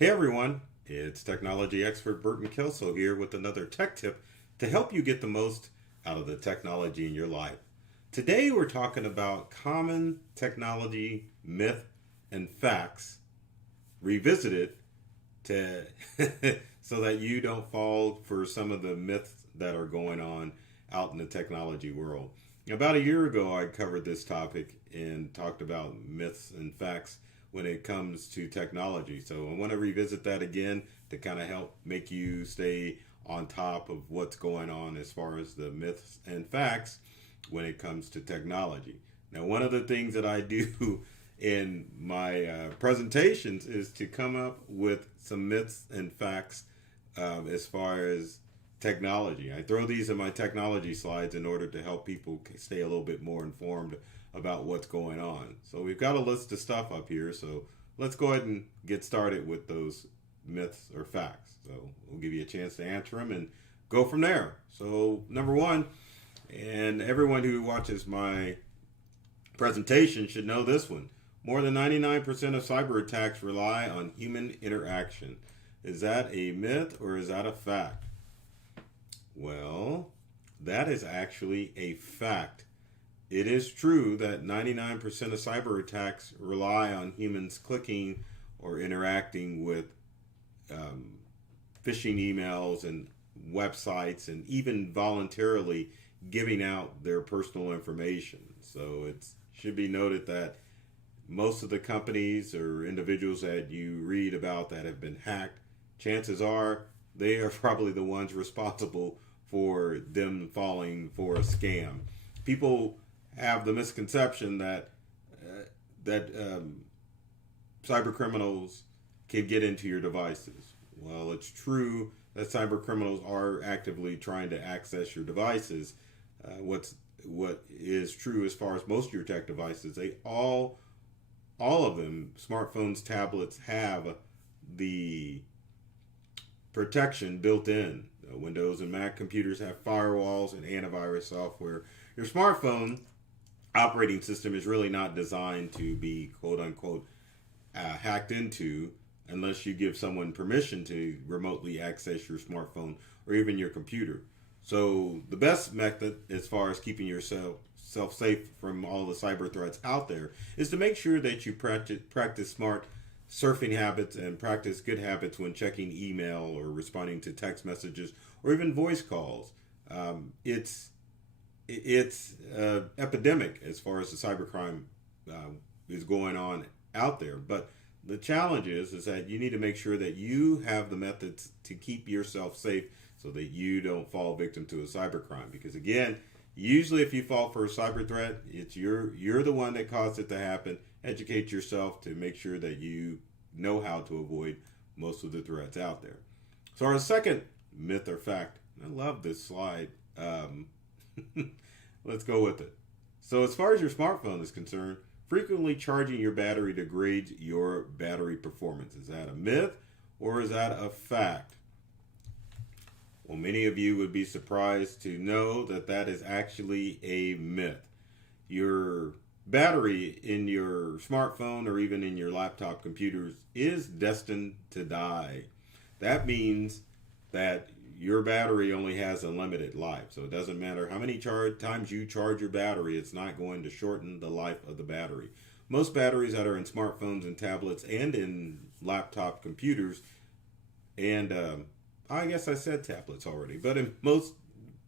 Hey everyone, it's technology expert Burton Kelso here with another tech tip to help you get the most out of the technology in your life. Today we're talking about common technology myth and facts revisited to so that you don't fall for some of the myths that are going on out in the technology world. About a year ago I covered this topic and talked about myths and facts when it comes to technology. So I want to revisit that again to kind of help make you stay on top of what's going on as far as the myths and facts when it comes to technology. Now, one of the things that I do in my presentations is to come up with some myths and facts as far as technology. I throw these in my technology slides in order to help people stay a little bit more informed about what's going on. So we've got a list of stuff up here, so let's go ahead and get started with those myths or facts. So we'll give you a chance to answer them and go from there. So number one, and everyone who watches my presentation should know this one. More than 99% of cyber attacks rely on human interaction. Is that a myth or is that a fact? Well, that is actually a fact. It is true that 99% of cyber attacks rely on humans clicking or interacting with phishing emails and websites and even voluntarily giving out their personal information. So it should be noted that most of the companies or individuals that you read about that have been hacked, chances are they are probably the ones responsible for them falling for a scam. People have the misconception that cyber criminals can get into your devices. Well, it's true that cyber criminals are actively trying to access your devices. What is true as far as most of your tech devices, they all of them, smartphones, tablets, have the protection built in. Windows and Mac computers have firewalls and antivirus software. Your smartphone operating system is really not designed to be quote unquote hacked into unless you give someone permission to remotely access your smartphone or even your computer. So the best method as far as keeping yourself safe from all the cyber threats out there is to make sure that you practice smart surfing habits and practice good habits when checking email or responding to text messages or even voice calls. It's epidemic as far as the cybercrime is going on out there. But the challenge is that you need to make sure that you have the methods to keep yourself safe so that you don't fall victim to a cybercrime. Because again, usually if you fall for a cyber threat, it's you're the one that caused it to happen. Educate yourself to make sure that you know how to avoid most of the threats out there. So our second myth or fact, I love this slide. Let's go with it. So as far as your smartphone is concerned, frequently charging your battery degrades your battery performance. Is that a myth or is that a fact? Well, many of you would be surprised to know that that is actually a myth. Your battery in your smartphone or even in your laptop computers is destined to die. That means that your battery only has a limited life. So it doesn't matter how many times you charge your battery, it's not going to shorten the life of the battery. Most batteries that are in smartphones and tablets and in laptop computers, and I guess I said tablets already, but in most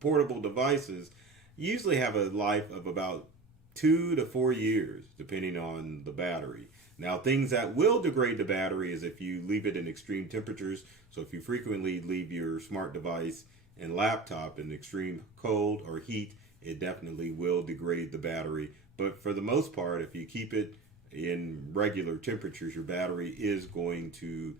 portable devices, usually have a life of about 2 to 4 years, depending on the battery. Now, things that will degrade the battery is if you leave it in extreme temperatures. So if you frequently leave your smart device and laptop in extreme cold or heat, it definitely will degrade the battery. But for the most part, if you keep it in regular temperatures, your battery is going to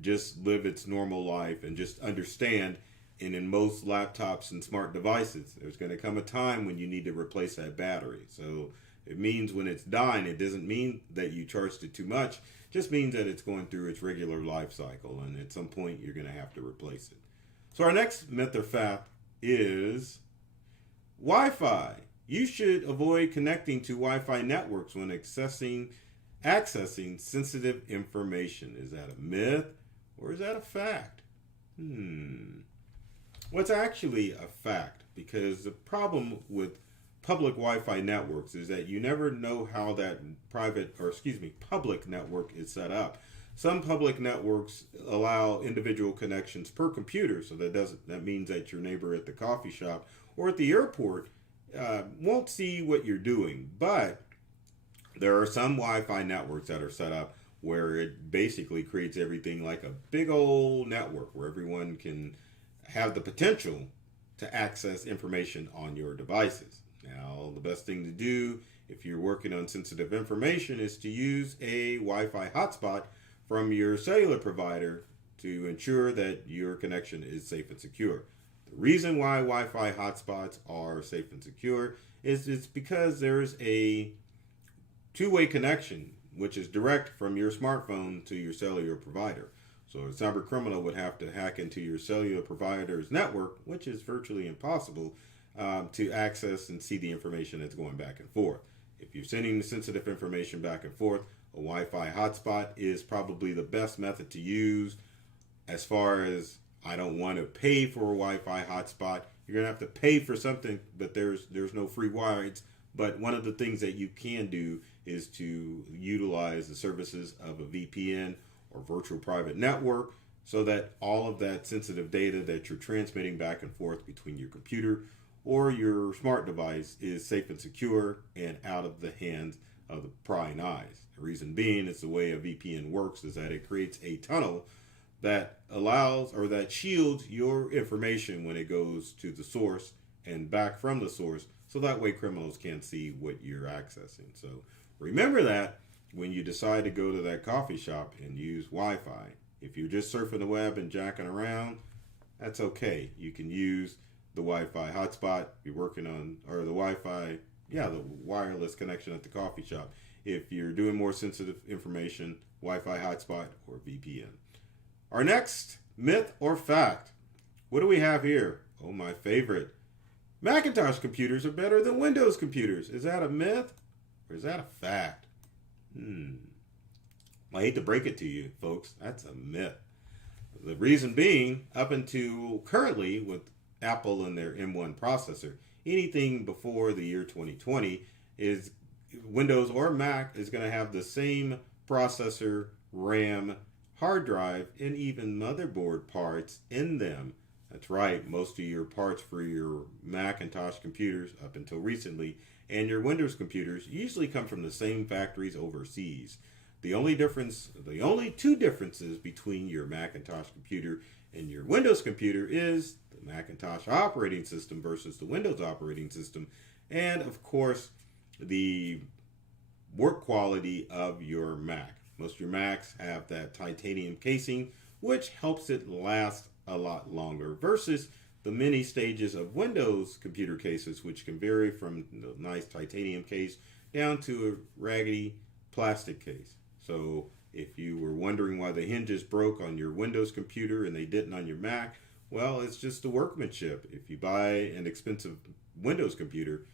just live its normal life. And just understand, and in most laptops and smart devices, there's going to come a time when you need to replace that battery. So it means when it's dying, it doesn't mean that you charged it too much. It just means that it's going through its regular life cycle, and at some point you're going to have to replace it. So our next myth or fact is Wi-Fi. You should avoid connecting to Wi-Fi networks when accessing sensitive information. Is that a myth or is that a fact? What's actually a fact? Because the problem with public Wi-Fi networks is that you never know how that public network is set up. Some public networks allow individual connections per computer, so that means that your neighbor at the coffee shop or at the airport won't see what you're doing. But there are some Wi-Fi networks that are set up where it basically creates everything like a big old network where everyone can have the potential to access information on your devices. Now, the best thing to do if you're working on sensitive information is to use a Wi-Fi hotspot from your cellular provider to ensure that your connection is safe and secure. The reason why Wi-Fi hotspots are safe and secure is it's because there's a two-way connection, which is direct from your smartphone to your cellular provider. So a cyber criminal would have to hack into your cellular provider's network, which is virtually impossible, to access and see the information that's going back and forth. If you're sending the sensitive information back and forth, a Wi-Fi hotspot is probably the best method to use. As far as I don't want to pay for a Wi-Fi hotspot, you're going to have to pay for something, but there's no free rides. But one of the things that you can do is to utilize the services of a VPN or virtual private network so that all of that sensitive data that you're transmitting back and forth between your computer or your smart device is safe and secure and out of the hands of the prying eyes. The reason being is the way a VPN works is that it creates a tunnel that allows or that shields your information when it goes to the source and back from the source, so that way criminals can't see what you're accessing. So remember that when you decide to go to that coffee shop and use Wi-Fi. If you're just surfing the web and jacking around, that's okay. You can use the Wi-Fi hotspot you're working on, or the Wi-Fi, the wireless connection at the coffee shop. If you're doing more sensitive information, Wi-Fi hotspot or VPN. Our next myth or fact. What do we have here? Oh, my favorite. Macintosh computers are better than Windows computers. Is that a myth or is that a fact? I hate to break it to you, folks. That's a myth. The reason being, up until currently with Apple and their M1 processor, anything before the year 2020 is Windows or Mac is going to have the same processor, RAM, hard drive, and even motherboard parts in them. That's right, most of your parts for your Macintosh computers up until recently and your Windows computers usually come from the same factories overseas. The only two differences between your Macintosh computer and your Windows computer is the Macintosh operating system versus the Windows operating system, and of course the work quality of your Mac. Most of your Macs have that titanium casing, which helps it last a lot longer versus the many stages of Windows computer cases, which can vary from the nice titanium case down to a raggedy plastic case. So if you were wondering why the hinges broke on your Windows computer and they didn't on your Mac, well, it's just the workmanship. If you buy an expensive Windows computer,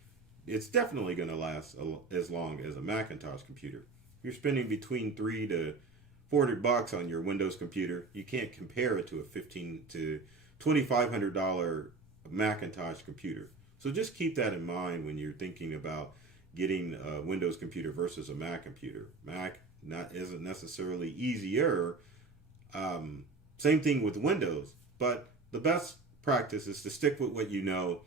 it's definitely going to last as long as a Macintosh computer. If you're spending between $300 to $400 on your Windows computer, you can't compare it to a $1,500 to $2,500 Macintosh computer. So just keep that in mind when you're thinking about getting a Windows computer versus a Mac computer. Mac isn't necessarily easier. Same thing with Windows, but the best practice is to stick with what you know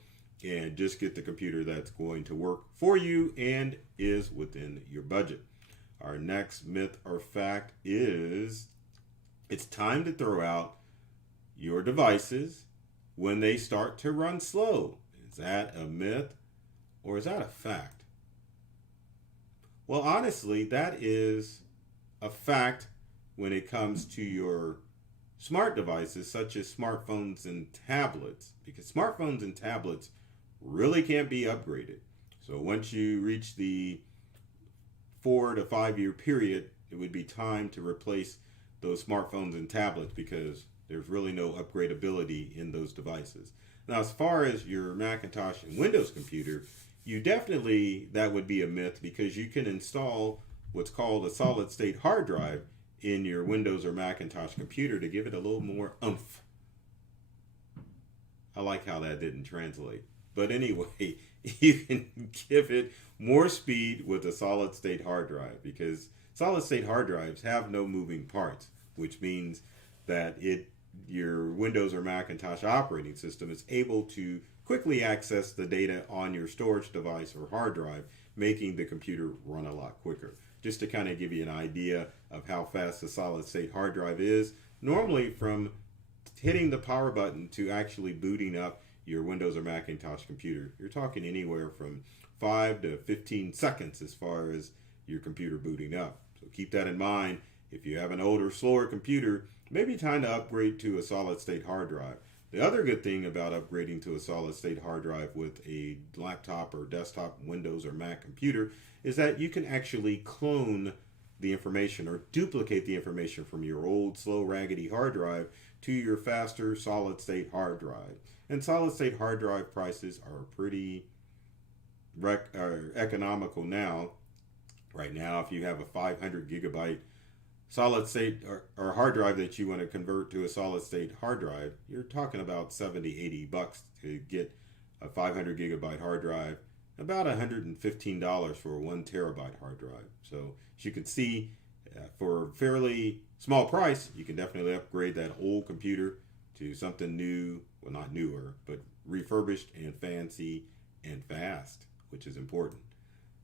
and just get the computer that's going to work for you and is within your budget. Our next myth or fact is it's time to throw out your devices when they start to run slow. Is that a myth or is that a fact? Well, honestly, that is a fact when it comes to your smart devices such as smartphones and tablets, because smartphones and tablets really can't be upgraded. So once you reach the 4 to 5 year period, it would be time to replace those smartphones and tablets because there's really no upgradability in those devices. Now, as far as your Macintosh and Windows computer, that would be a myth because you can install what's called a solid state hard drive in your Windows or Macintosh computer to give it a little more oomph. I like how that didn't translate. But anyway, you can give it more speed with a solid state hard drive, because solid state hard drives have no moving parts, which means that your Windows or Macintosh operating system is able to quickly access the data on your storage device or hard drive, making the computer run a lot quicker. Just to kind of give you an idea of how fast a solid state hard drive is, normally from hitting the power button to actually booting up your Windows or Macintosh computer, you're talking anywhere from 5 to 15 seconds as far as your computer booting up. So keep that in mind. If you have an older, slower computer, maybe time to upgrade to a solid state hard drive. The other good thing about upgrading to a solid state hard drive with a laptop or desktop Windows or Mac computer is that you can actually clone the information or duplicate the information from your old, slow, raggedy hard drive to your faster solid state hard drive. And solid state hard drive prices are pretty economical now. Right now, if you have a 500 gigabyte solid state or hard drive that you want to convert to a solid state hard drive, you're talking about $70-$80 to get a 500 gigabyte hard drive, about $115 for a 1 terabyte hard drive. So as you can see, for a fairly small price, you can definitely upgrade that old computer to something new, well, not newer, but refurbished and fancy and fast, which is important.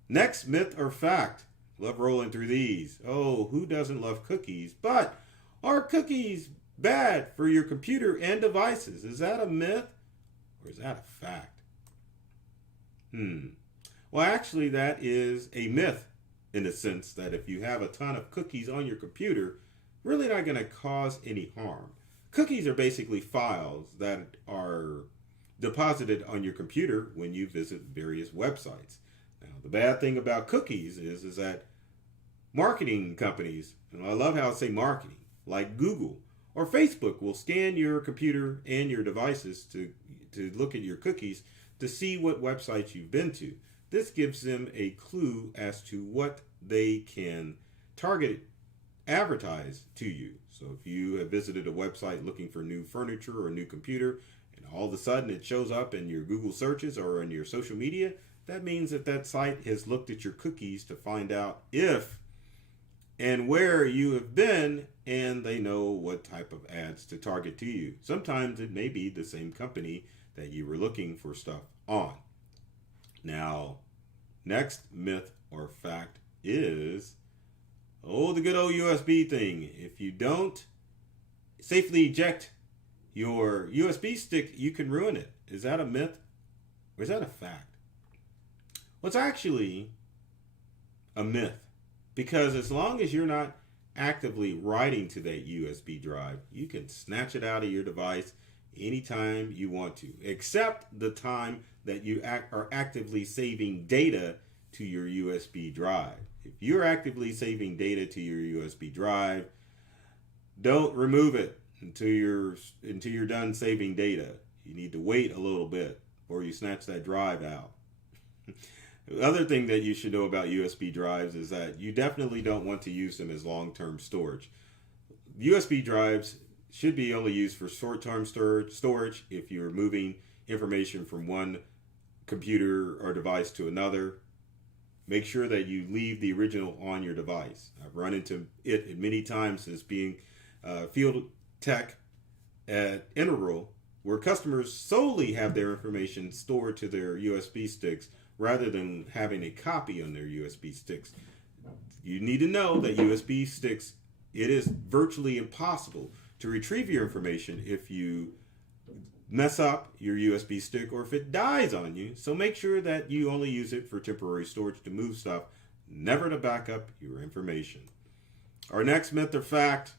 Next, myth or fact. Love rolling through these. Oh, who doesn't love cookies? But are cookies bad for your computer and devices? Is that a myth or is that a fact? Well, actually, that is a myth in the sense that if you have a ton of cookies on your computer, really not going to cause any harm. Cookies are basically files that are deposited on your computer when you visit various websites. Now, the bad thing about cookies is that marketing companies, and I love how I say marketing, like Google or Facebook, will scan your computer and your devices to look at your cookies to see what websites you've been to. This gives them a clue as to what they can target advertise to you. So if you have visited a website looking for new furniture or a new computer, and all of a sudden it shows up in your Google searches or in your social media, that means that that site has looked at your cookies to find out if and where you have been, and they know what type of ads to target to you. Sometimes it may be the same company that you were looking for stuff on. Now, next myth or fact is, the good old USB thing. If you don't safely eject your USB stick, you can ruin it. Is that a myth or is that a fact? Well, it's actually a myth, because as long as you're not actively writing to that USB drive, you can snatch it out of your device anytime you want to, except the time that you are actively saving data to your USB drive. If you're actively saving data to your USB drive, don't remove it until you're done saving data. You need to wait a little bit before you snatch that drive out. The other thing that you should know about USB drives is that you definitely don't want to use them as long-term storage. USB drives should be only used for short-term storage if you're moving information from one computer or device to another. Make sure that you leave the original on your device. I've run into it many times as being field tech at Integral, where customers solely have their information stored to their USB sticks rather than having a copy on their USB sticks. You need to know that USB sticks, it is virtually impossible to retrieve your information if you mess up your USB stick or if it dies on you. So make sure that you only use it for temporary storage to move stuff, never to back up your information. Our next myth or fact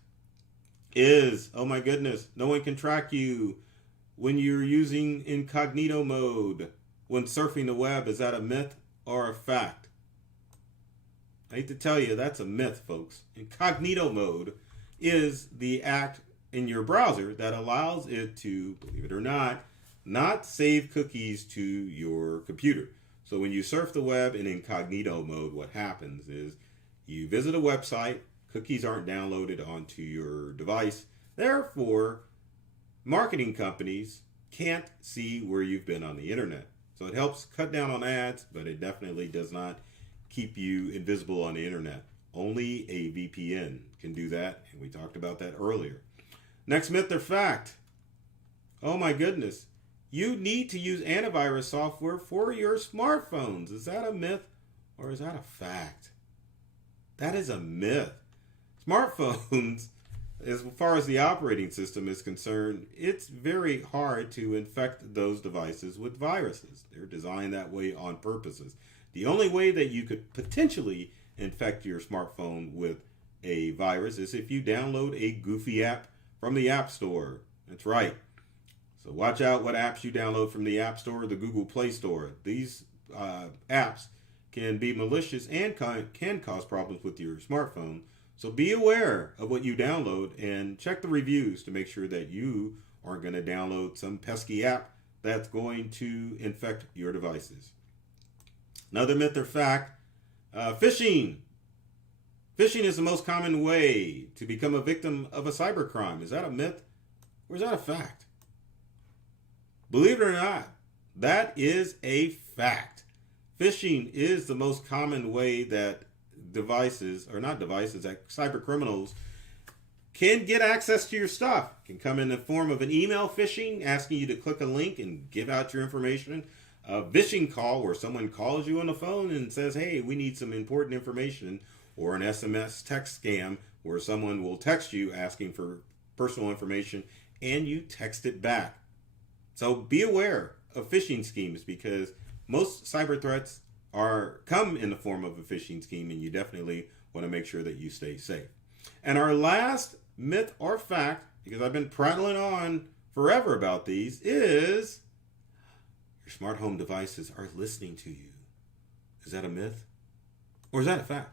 is, oh my goodness, no one can track you when you're using incognito mode when surfing the web. Is that a myth or a fact? I hate to tell you, that's a myth, folks. Incognito mode is the act in your browser that allows it to, believe it or not save cookies to your computer. So when you surf the web in incognito mode, what happens is you visit a website Cookies aren't downloaded onto your device. Therefore, marketing companies can't see where you've been on the internet. So it helps cut down on ads, but it definitely does not keep you invisible on the internet. Only a VPN can do that, and we talked about that earlier. Next myth or fact. Oh my goodness. You need to use antivirus software for your smartphones. Is that a myth or is that a fact? That is a myth. Smartphones, as far as the operating system is concerned, it's very hard to infect those devices with viruses. They're designed that way on purposes. The only way that you could potentially infect your smartphone with a virus is if you download a goofy app from the App Store. That's right. So watch out what apps you download from the App Store or the Google Play Store. These apps can be malicious and can cause problems with your smartphone. So be aware of what you download and check the reviews to make sure that you aren't going to download some pesky app that's going to infect your devices. Another myth or fact, phishing. Phishing is the most common way to become a victim of a cybercrime. Is that a myth or is that a fact? Believe it or not, that is a fact. Phishing is the most common way that that cyber criminals can get access to your stuff. It can come in the form of an email phishing, asking you to click a link and give out your information. A phishing call where someone calls you on the phone and says, hey, we need some important information. Or an SMS text scam where someone will text you asking for personal information and you text it back. So be aware of phishing schemes because most cyber threats come in the form of a phishing scheme, and you definitely want to make sure that you stay safe. And our last myth or fact, because I've been prattling on forever about these, is your smart home devices are listening to you. Is that a myth or is that a fact?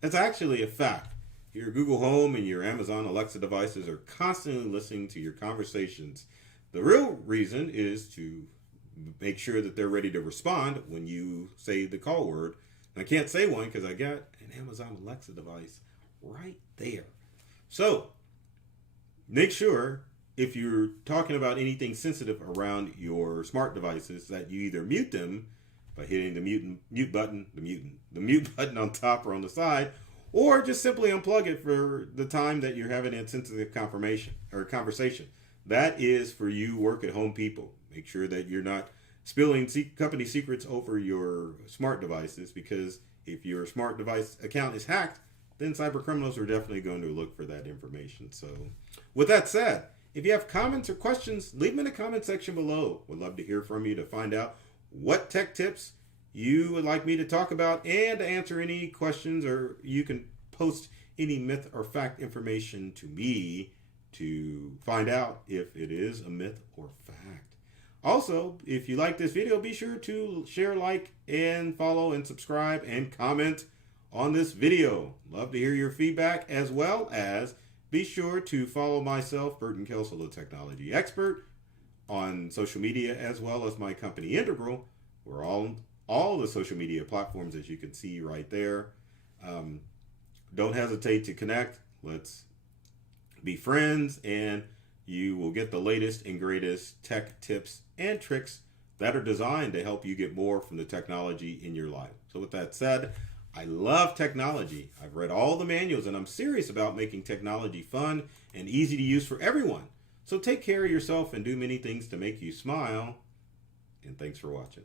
That's actually a fact. Your Google Home and your Amazon Alexa devices are constantly listening to your conversations. The real reason is to make sure that they're ready to respond when you say the call word. And I can't say one because I got an Amazon Alexa device right there. So make sure if you're talking about anything sensitive around your smart devices that you either mute them by hitting the mute button on top or on the side, or just simply unplug it for the time that you're having a sensitive conversation. That is for you work at home people. Make sure that you're not spilling company secrets over your smart devices, because if your smart device account is hacked, then cyber criminals are definitely going to look for that information. So with that said, if you have comments or questions, leave them in the comment section below. We'd love to hear from you to find out what tech tips you would like me to talk about and to answer any questions, or you can post any myth or fact information to me to find out if it is a myth or fact. Also, if you like this video, be sure to share, like, and follow and subscribe and comment on this video. Love to hear your feedback, as well as be sure to follow myself, Burton Kelso, the technology expert, on social media, as well as my company Integral. We're all the social media platforms, as you can see right there. Don't hesitate to connect. Let's be friends, and you will get the latest and greatest tech tips and tricks that are designed to help you get more from the technology in your life. So with that said, I love technology. I've read all the manuals, and I'm serious about making technology fun and easy to use for everyone. So take care of yourself and do many things to make you smile. And thanks for watching.